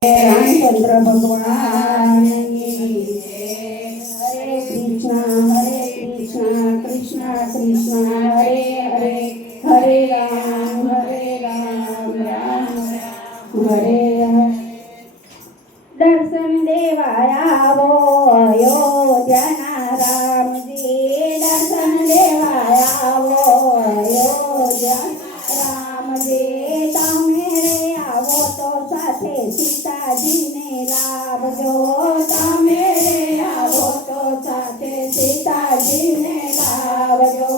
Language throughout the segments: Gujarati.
Era, era, era, era, era, સીતાજીને લાવજો. તમે આવો તો સાથે સીતાજીને લાવજો.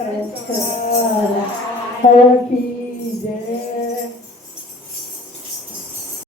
करत